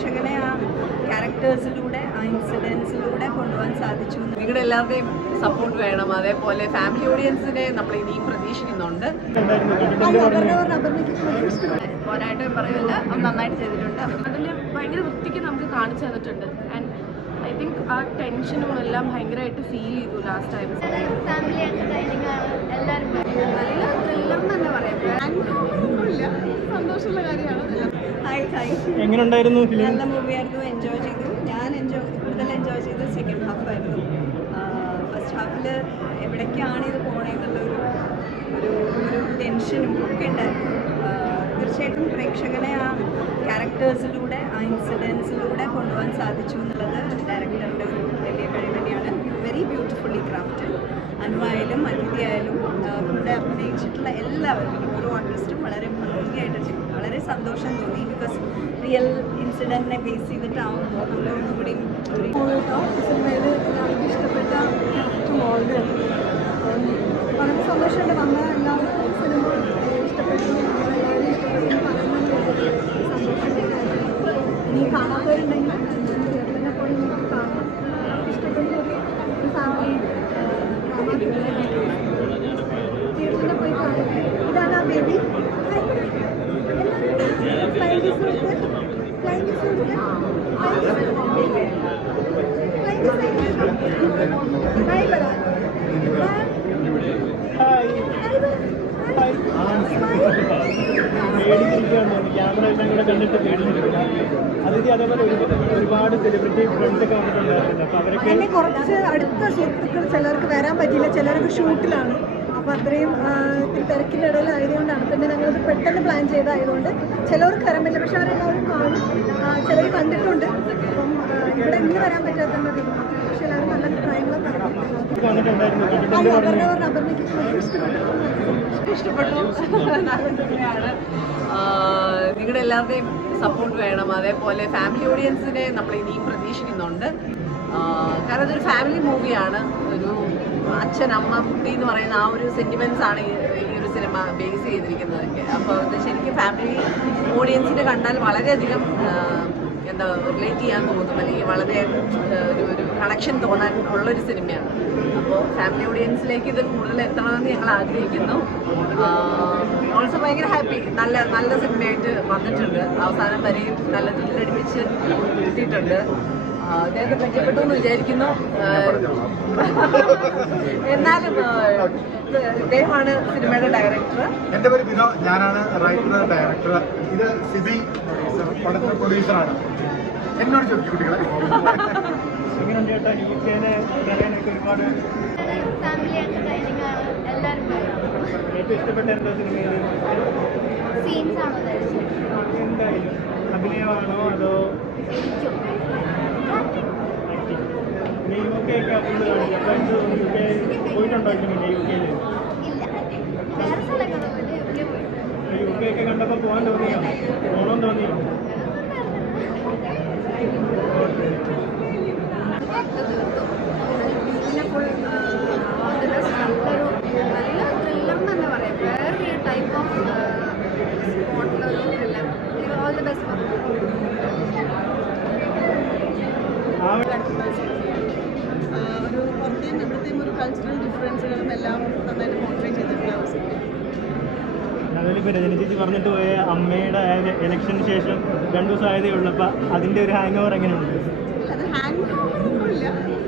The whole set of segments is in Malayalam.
പ്രേക്ഷകനെ ആ ക്യാരക്ടേഴ്സിലൂടെ ആ ഇൻസിഡൻസിലൂടെ കൊണ്ടുപോകാൻ സാധിച്ചു. നിങ്ങളുടെ എല്ലാവരുടെയും സപ്പോർട്ട് വേണം. അതേപോലെ ഫാമിലി ഓഡിയൻസിനെ നമ്മൾ ഇനിയും പ്രതീക്ഷിക്കുന്നുണ്ട്. പോരായിട്ടും പറയില്ല അത് നന്നായിട്ട് ചെയ്തിട്ടുണ്ട്. അതിൽ ഭയങ്കര വൃത്തിക്ക് നമുക്ക് കാണിച്ചു തന്നിട്ടുണ്ട്. ആൻഡ് ഐ തിങ്ക് ആ ടെൻഷനും എല്ലാം ഭയങ്കരമായിട്ട് ഫീൽ ചെയ്തു ലാസ്റ്റ് ടൈം നല്ല ത്രില്ലർ തന്നെ പറയാം. സന്തോഷമുള്ള കാര്യമാണ്. എങ്ങനെ ഉണ്ടായിരുന്നു ഫിലിം? നല്ല മൂവിയായിരുന്നു. എൻജോയ് ചെയ്തു. ഞാൻ എൻജോയ് കൂടുതൽ എൻജോയ് ചെയ്തത് സെക്കൻഡ് ഹാഫ് ആയിരുന്നു. ഫസ്റ്റ് ഹാഫിൽ എവിടേക്കാണ് ഇത് പോണേന്നുള്ളൊരു ഒരു ഒരു ടെൻഷനും ഒക്കെ ഉണ്ടായിരുന്നു. തീർച്ചയായിട്ടും പ്രേക്ഷകനെ ആ ക്യാരക്ടേഴ്സിലൂടെ ആ ഇൻസിഡൻസിലൂടെ കൊണ്ടുപോകാൻ സാധിച്ചു എന്നുള്ളത് ഡയറക്ടറുടെ ഒരു വലിയ കഴിവ് വെരി ബ്യൂട്ടിഫുള്ളി ക്രാഫ്റ്റഡ് അനുവായാലും അതിഥി ആയാലും ആ, കൂടെ അഭിനയിച്ചിട്ടുള്ള എല്ലാവരും ഓരോ ആർട്ടിസ്റ്റും വളരെ ഭംഗിയായിട്ട് ചെയ്തു. വളരെ സന്തോഷം തോന്നി ബിക്കോസ് റിയൽ ഇൻസിഡന്റിനെ ബേസ് ചെയ്തിട്ടാവുമ്പോൾ നമ്മൾ ഒന്നുകൂടി ഒരു ഇഷ്ടപ്പെട്ട വളരെ സന്തോഷമുണ്ട് വന്ന എല്ലാവർക്കും സിനിമ ഇഷ്ടപ്പെട്ടു. സന്തോഷമുണ്ട് ഇനി കാണാത്തവരുണ്ടെങ്കിൽ തിയേറ്ററിനെ പോയി നമുക്ക് കാണാം ഇഷ്ടപ്പെടുന്ന ഒരു ഫാമിലി ഡ്രാമ തിയേറ്ററിൽ പോയി കാണുക ഇതാണ് ആ baby hi hi flying bye പേടിച്ചിരിക്കുകയാണ് camera എല്ലാം കൂടെ കണ്ടിട്ട് പേടിച്ചിട്ടുണ്ട് അതിഥി അതേപോലെ ഒരുപാട് സെലിബ്രിറ്റി ഫ്രണ്ട്സ് ഒക്കെ വന്നിട്ടുണ്ടായിരുന്നു അപ്പൊ അവരൊക്കെ കുറച്ച് അടുത്ത സുഹൃത്തുക്കൾ ചിലർക്ക് വരാൻ പറ്റിയില്ല ചിലർക്ക് ഷൂട്ടിലാണ് അപ്പോൾ അത്രയും തിരക്കിന്റെ ഇടയിലായതുകൊണ്ടാണ്. പിന്നെ ഞങ്ങളത് പെട്ടെന്ന് പ്ലാൻ ചെയ്തതായതുകൊണ്ട് ചിലവർക്ക് കരമില്ല പക്ഷേ അവരെല്ലാവരും കാണും. ചിലർ കണ്ടിട്ടുണ്ട്. അപ്പം ഇവിടെ ഇന്ന് വരാൻ പറ്റാത്തത് പക്ഷെ എല്ലാവരും നല്ല അഭിപ്രായങ്ങളും പറഞ്ഞു. ഇഷ്ടപ്പെട്ടു. നിങ്ങളുടെ എല്ലാവരുടെയും സപ്പോർട്ട് വേണം. അതേപോലെ ഫാമിലി ഓഡിയൻസിനെ നമ്മൾ ഇനിയും പ്രതീക്ഷിക്കുന്നുണ്ട്. കാരണം ഇതൊരു ഫാമിലി മൂവിയാണ് ഒരു അച്ഛൻ അമ്മ കുട്ടി എന്ന് പറയുന്ന ആ ഒരു സെന്റിമെന്റ്സ് ആണ് ഈ ഒരു സിനിമ ബേസ് ചെയ്തിരിക്കുന്നതൊക്കെ. അപ്പോൾ ശരിക്കും ഫാമിലി ഓഡിയൻസിനെ കണ്ടാൽ വളരെയധികം എന്താ റിലേറ്റ് ചെയ്യാൻ തോന്നും. അല്ലെങ്കിൽ വളരെ ഒരു ഒരു കണക്ഷൻ തോന്നാൻ ഉള്ളൊരു സിനിമയാണ് അപ്പോൾ ഫാമിലി ഓഡിയൻസിലേക്ക് ഇത് കൂടുതൽ എത്തണമെന്ന് ഞങ്ങൾ ആഗ്രഹിക്കുന്നു. ഓൾസോ ഭയങ്കര ഹാപ്പി നല്ല നല്ല സിനിമയായിട്ട് വന്നിട്ടുണ്ട്. അവസാനം വരെയും നല്ല ത്രില്ലടിപ്പിച്ച് എത്തിയിട്ടുണ്ട്. ആ, അദ്ദേഹത്തെ പരിചയപ്പെട്ടു എന്ന് വിചാരിക്കുന്നു. എന്നാലും ഇദ്ദേഹമാണ് സിനിമയുടെ ഡയറക്ടർ എന്റെ പേര് വിനോ ഞാനാണ് റൈറ്റർ ഡയറക്ടർ ഇത് സിബി പടത്തിന്റെ പ്രൊഡ്യൂസറാണ് എന്നോട് ചോദിക്കും കുട്ടികളെ. എല്ലാവരും ഏറ്റവും ഇഷ്ടപ്പെട്ട എന്താ സിനിമയിൽ സീൻസ് ആണോ ധരിച്ചത് എന്തായാലും അഭിനയമാണോ അതോ ശരിക്കും ഇനി യു കെ ഒക്കെ അപ്പോൾ അപ്പോൾ എന്ത് യു കെ പോയിട്ടുണ്ടോ ഇതിന് മുന്നേ യു കെയിൽ ഇല്ല വേറെ സ്ഥലങ്ങളൊന്നുമില്ല ഇവിടെ പോയി യു കെ ഒക്കെ കണ്ടപ്പോൾ പോകാൻ തോന്നിയോ പോകണമെന്ന് തോന്നിയോ പിന്നെ ഫുൾ നല്ലൊരു നല്ല ത്രില്ലർ തന്നെ പറയാം വേറൊരു ടൈപ്പ് ഓഫ് സ്പോട്ടിലൊരു ത്രില്ലർ ഓൾ ദി ബെസ്റ്റ് ഒരു പുറത്തെയും ഇവിടുത്തെയും ഒരു കൾച്ചറൽ ഡിഫറൻസുകളും എല്ലാം നന്നായിട്ട് പോർട്രേറ്റ് ചെയ്തിട്ടുണ്ടാവും അതിലിപ്പോൾ രജനി ചേച്ചി പറഞ്ഞിട്ട് പോയ അമ്മയുടെ ഇലക്ഷന് ശേഷം രണ്ടു ആയതേ ഉള്ളൂ. അപ്പോൾ അതിന്റെ ഒരു ഹാങ് ഓവർ എങ്ങനെയുണ്ട്? അത് ഹാങ് ഒന്നുമില്ല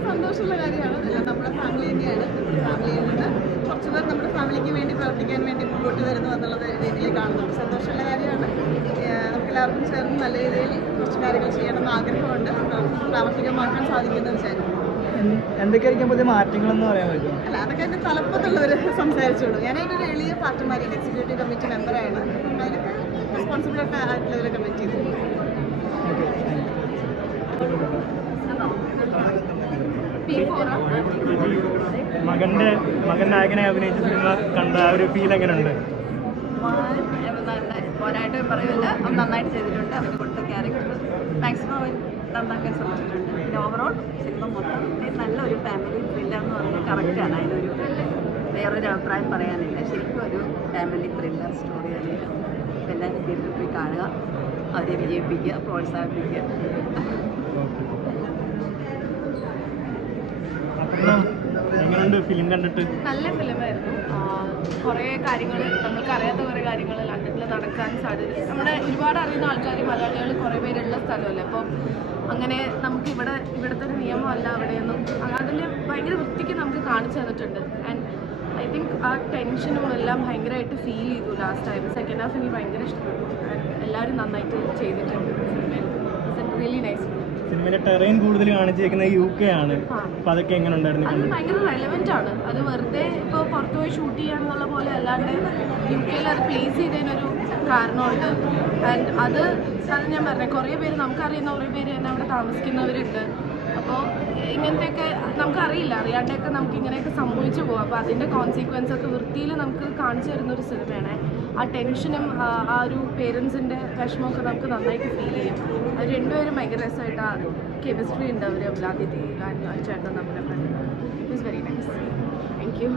സന്തോഷമുള്ള കാര്യമാണ്. എല്ലാം നമ്മുടെ ഫാമിലി തന്നെയാണ്. ഫാമിലിയിൽ നിന്ന് കുറച്ച് പേർ നമ്മുടെ ഫാമിലിക്ക് വേണ്ടി പ്രവർത്തിക്കാൻ വേണ്ടി മുമ്പോട്ട് വരുന്നു എന്നുള്ളത് രീതിയിൽ കാണുന്നുണ്ട് സന്തോഷമുള്ള കാര്യമാണ്. നമുക്ക് എല്ലാവർക്കും ചേർന്ന് നല്ല രീതിയിൽ കുറച്ച് കാര്യങ്ങൾ ചെയ്യണമെന്ന് ആഗ്രഹമുണ്ട്. പ്രാവർത്തികമാക്കാൻ സാധിക്കുമെന്ന് വിചാരിക്കുന്നു. എന്തൊക്കെയായിരിക്കും പുതിയ മാറ്റങ്ങളെന്ന് പറയാൻ പറ്റും അല്ല അതൊക്കെ എന്റെ തലപ്പത്തുള്ളവർ സംസാരിച്ചോളൂ. ഞാൻ അതിന്റെ ഒരു എളിയ പാർട്ടിമാരിയാണ് എക്സിക്യൂട്ടീവ് കമ്മിറ്റി മെമ്പറാണ് അപ്പം അതിനൊക്കെ റെസ്പോൺസിബിൾ ആയിട്ടുള്ളവർ കമ്മിറ്റ് ചെയ്തു. മകന്റെ മകൻ നായകനെ അഭിനയിച്ച സിനിമ കണ്ട ആ ഒരു ഫീൽ എങ്ങനെയുണ്ട്? പോരായിട്ട് പറയൂല നന്നായിട്ട് ചെയ്തിട്ടുണ്ട്. അവർ കൊടുത്ത ക്യാരക്ടർ മാക്സിമം നന്നാക്കാൻ ശ്രമിച്ചിട്ടുണ്ട്. പിന്നെ ഓവറോൾ സിനിമ മൊത്തം നല്ലൊരു ഫാമിലി ത്രില്ലർ എന്ന് പറയുന്നത് കറക്റ്റാണ് അതിനൊരു വേറൊരു അഭിപ്രായം പറയാനില്ല. ശരിക്കും ഒരു ഫാമിലി ത്രില്ലർ സ്റ്റോറി തന്നെയാണ്. എല്ലാം എല്ലാവരും തിയേറ്ററിൽ പോയി കാണുക അവരെ വിജയിപ്പിക്കുക പ്രോത്സാഹിപ്പിക്കുക. നല്ല ഫിലിമായിരുന്നു കുറേ കാര്യങ്ങൾ നമ്മൾക്ക് അറിയാത്ത കുറേ കാര്യങ്ങൾ ലണ്ടനിൽ നടക്കാൻ സാധ്യത. നമ്മുടെ ഒരുപാട് അറിയുന്ന ആൾക്കാർ മലയാളികൾ കുറേ പേരുള്ള സ്ഥലമല്ലേ? അപ്പോൾ അങ്ങനെ നമുക്ക് ഇവിടെ ഇവിടുത്തെ ഒരു നിയമമല്ല അവിടെയൊന്നും. അതിൽ ഭയങ്കര വൃത്തിക്ക് നമുക്ക് കാണിച്ചു തന്നിട്ടുണ്ട്. ആൻഡ് ഐ തിങ്ക് ആ ടെൻഷനും എല്ലാം ഭയങ്കരമായിട്ട് ഫീൽ ചെയ്തു ലാസ്റ്റ് ടൈം സെക്കൻഡ് ഹാഫ് എനിക്ക് ഭയങ്കര ഇഷ്ടപ്പെട്ടു. എല്ലാവരും നന്നായിട്ട് ചെയ്തിട്ടുണ്ട് സിനിമയിൽ. റിയലി നൈസ് സിനിമയിലെ ടെറൈൻ കൂടുതൽ കാണിച്ചിരിക്കുന്നത് യു കെ ആണ്. അപ്പൊ അതൊക്കെ എങ്ങനെ ഉണ്ടായിരുന്നു അത് ഭയങ്കര റെലവെന്റ് ആണ്. അത് വെറുതെ ഇപ്പോൾ പുറത്തു പോയി ഷൂട്ട് ചെയ്യാന്നുള്ള പോലെ അല്ലാണ്ട് യു കെയിൽ അത് പ്ലേസ് ചെയ്തതിനൊരു കാരണമുണ്ട്. ആൻഡ് അത് അത് ഞാൻ പറഞ്ഞത് കുറേ പേര് നമുക്കറിയുന്ന കുറേ പേര് തന്നെ അവിടെ താമസിക്കുന്നവരുണ്ട്. അപ്പോൾ ഇങ്ങനത്തെയൊക്കെ നമുക്കറിയില്ല. അറിയാണ്ടൊക്കെ നമുക്ക് ഇങ്ങനെയൊക്കെ സംഭവിച്ചു പോകും അപ്പോൾ അതിന്റെ കോൺസിക്വൻസ് ഒക്കെ വൃത്തിയിൽ നമുക്ക് കാണിച്ചു തരുന്ന ഒരു സിനിമയാണ്. ആ ടെൻഷനും ആ ആ ഒരു പേരൻസിന്റെ വിഷമമൊക്കെ നമുക്ക് നന്നായിട്ട് ഫീൽ ചെയ്യും. അവർ രണ്ടുപേരും ഭയങ്കര രസമായിട്ട് ആ കെമിസ്ട്രി ഉണ്ട് അവർ അല്ലാതെ ചേട്ടൻ നമ്മുടെ friend is very nice thank you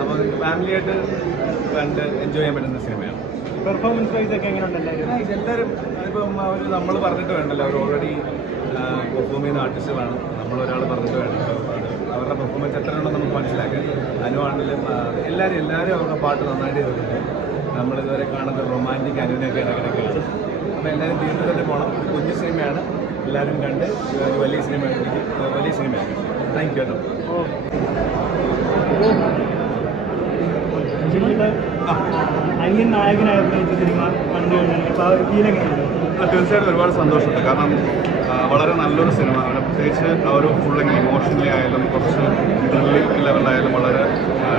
അപ്പോൾ ഫാമിലിയായിട്ട് കണ്ട് എൻജോയ് ചെയ്യാൻ പറ്റുന്ന സിനിമയാണ്? പെർഫോമൻസ് വൈസ് ഒക്കെ എങ്ങനെയുണ്ട് എല്ലാവരും? ഇപ്പം അവർ നമ്മൾ പറഞ്ഞിട്ട് വേണ്ടല്ലോ. അവർ ഓൾറെഡി പെർഫോം ചെയ്യുന്ന ആർട്ടിസ്റ്റുകളാണ് നമ്മൾ ഒരാൾ പറഞ്ഞിട്ട് വേണ്ടല്ലോ അവരുടെ പെർഫോമൻസ് എത്ര ഉണ്ടെന്ന് നമുക്ക് മനസ്സിലാക്കാം. അനുവാണെങ്കിലും എല്ലാവരും എല്ലാവരും അവരുടെ പാട്ട് നന്നായിട്ട് ചെയ്തിട്ടുണ്ട് നമ്മളിതുവരെ കാണുന്ന റൊമാന്റിക് അനുവിനൊക്കെ ഇടയ്ക്കിടയ്ക്ക് കാണും അപ്പോൾ എല്ലാവരും തിയേറ്ററിൽ തന്നെ പോകണം ഒരു കുഞ്ഞു സിനിമയാണ്. എല്ലാവരും കണ്ട് വലിയ സിനിമ വലിയ സിനിമയാണ്. താങ്ക് യു കേട്ടോ. അഞ്ജലിയുടെ അനിയൻ നായകനായി സിനിമ തീർച്ചയായിട്ടും ഒരുപാട് സന്തോഷമുണ്ട്. കാരണം വളരെ നല്ലൊരു സിനിമ. അവിടെ പ്രത്യേകിച്ച് ആ ഒരു ഫുള്ളിങ് ഇമോഷണലി ആയാലും കുറച്ച് ത്രില്ലിംഗ് ലെവലിലായാലും വളരെ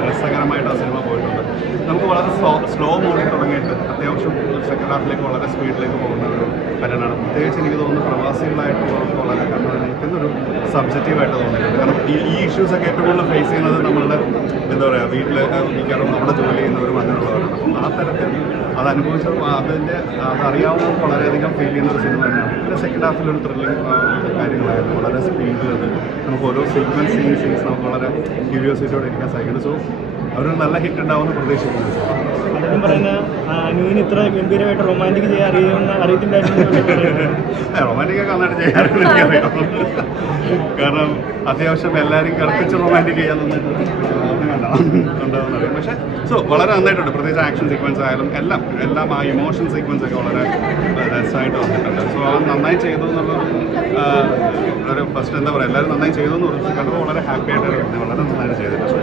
രസകരമായിട്ട് ആ സിനിമ പോയിട്ടുണ്ട്. നമുക്ക് വളരെ സ്ലോ സ്ലോ മോഡിൽ തുടങ്ങിയിട്ട് അത്യാവശ്യം സെക്കൻഡ് ഹാഫിലേക്ക് വളരെ സ്പീഡിലേക്ക് പോകുന്ന ഒരു കാര്യമാണ് പ്രത്യേകിച്ച് എനിക്ക് തോന്നുന്നു പ്രവാസികളായിട്ടുള്ളവർക്ക് വളരെ കാരണം ഒരു സബ്ജക്റ്റീവായിട്ട് തോന്നിയിട്ടുണ്ട്. കാരണം ഈ ഈ ഇഷ്യൂസൊക്കെ ഏറ്റവും കൂടുതൽ ഫേസ് ചെയ്യുന്നത് നമ്മളുടെ എന്താ പറയുക വീട്ടിൽ മിക്കവാറും നമ്മുടെ ജോലി ചെയ്യുന്നവരും അങ്ങനെയുള്ളവരാണ്. അപ്പം ആ തരത്തിൽ അത് അനുഭവിച്ച അതിന്റെ അതറിയാവുന്ന വളരെയധികം ഫീൽ ചെയ്യുന്ന ഒരു സിനിമ തന്നെയാണ്. പിന്നെ സെക്കൻഡ് ഹാഫിലൊരു ത്രില്ലിംഗ് കാര്യങ്ങളായിരുന്നു. വളരെ സ്പീഡിൽ അത് നമുക്ക് ഓരോ സീക്വൻസ് സീൻ സീൻസ് നമുക്ക് വളരെ ക്യൂരിയോസിറ്റിയോടെ ഇരിക്കാൻ സാധിക്കുന്നു. സോ അവരൊരു നല്ല ഹിറ്റ് ഉണ്ടാവുമെന്ന് പ്രതീക്ഷിക്കുന്നു. പലരും പറയുന്ന അനുവിന് ഇത്ര ഗംഭീരമായിട്ട് റൊമാന്റിക് ചെയ്യാൻ ചെയ്യാറില്ല അറിയത്തില്ലായിരുന്നു റൊമാന്റിക് ഒക്കെ നന്നായിട്ട് ചെയ്യാറുണ്ട് എനിക്കറിയാം. കാരണം അത്യാവശ്യം എല്ലാവരും കറുപ്പിച്ച് റൊമാന്റിക് ചെയ്യാൻ നന്നായിട്ട് ഉണ്ടാവുന്നറിയാം പക്ഷേ സോ വളരെ നന്നായിട്ടുണ്ട്. പ്രത്യേകിച്ച് ആക്ഷൻ സീക്വൻസ് ആയാലും എല്ലാം എല്ലാം ആ ഇമോഷൻ സീക്വൻസ് ഒക്കെ വളരെ രസമായിട്ട് വന്നിട്ടുണ്ട്. സോ അത് നന്നായി ചെയ്തു എന്നുള്ളത് ഒരു ഫസ്റ്റ് എന്താ പറയുക എല്ലാവരും നന്നായി ചെയ്തു എന്ന് പറഞ്ഞു കണ്ടപ്പോൾ വളരെ ഹാപ്പി ആയിട്ട് വളരെ നന്നായിട്ട് ചെയ്തിട്ടുണ്ട്.